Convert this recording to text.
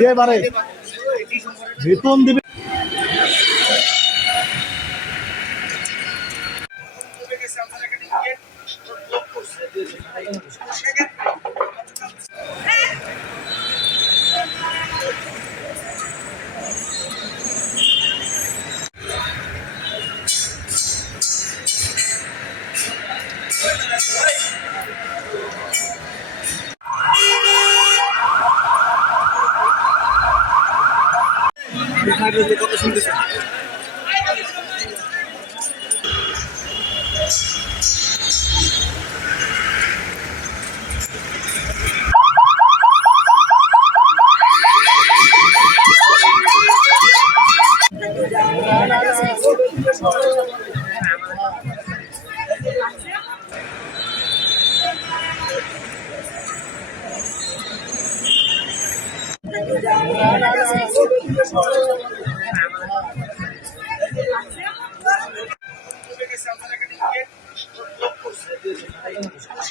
যে বারে। বেতন দিবে। কথা শুনতেছেন Gracias. Thank you.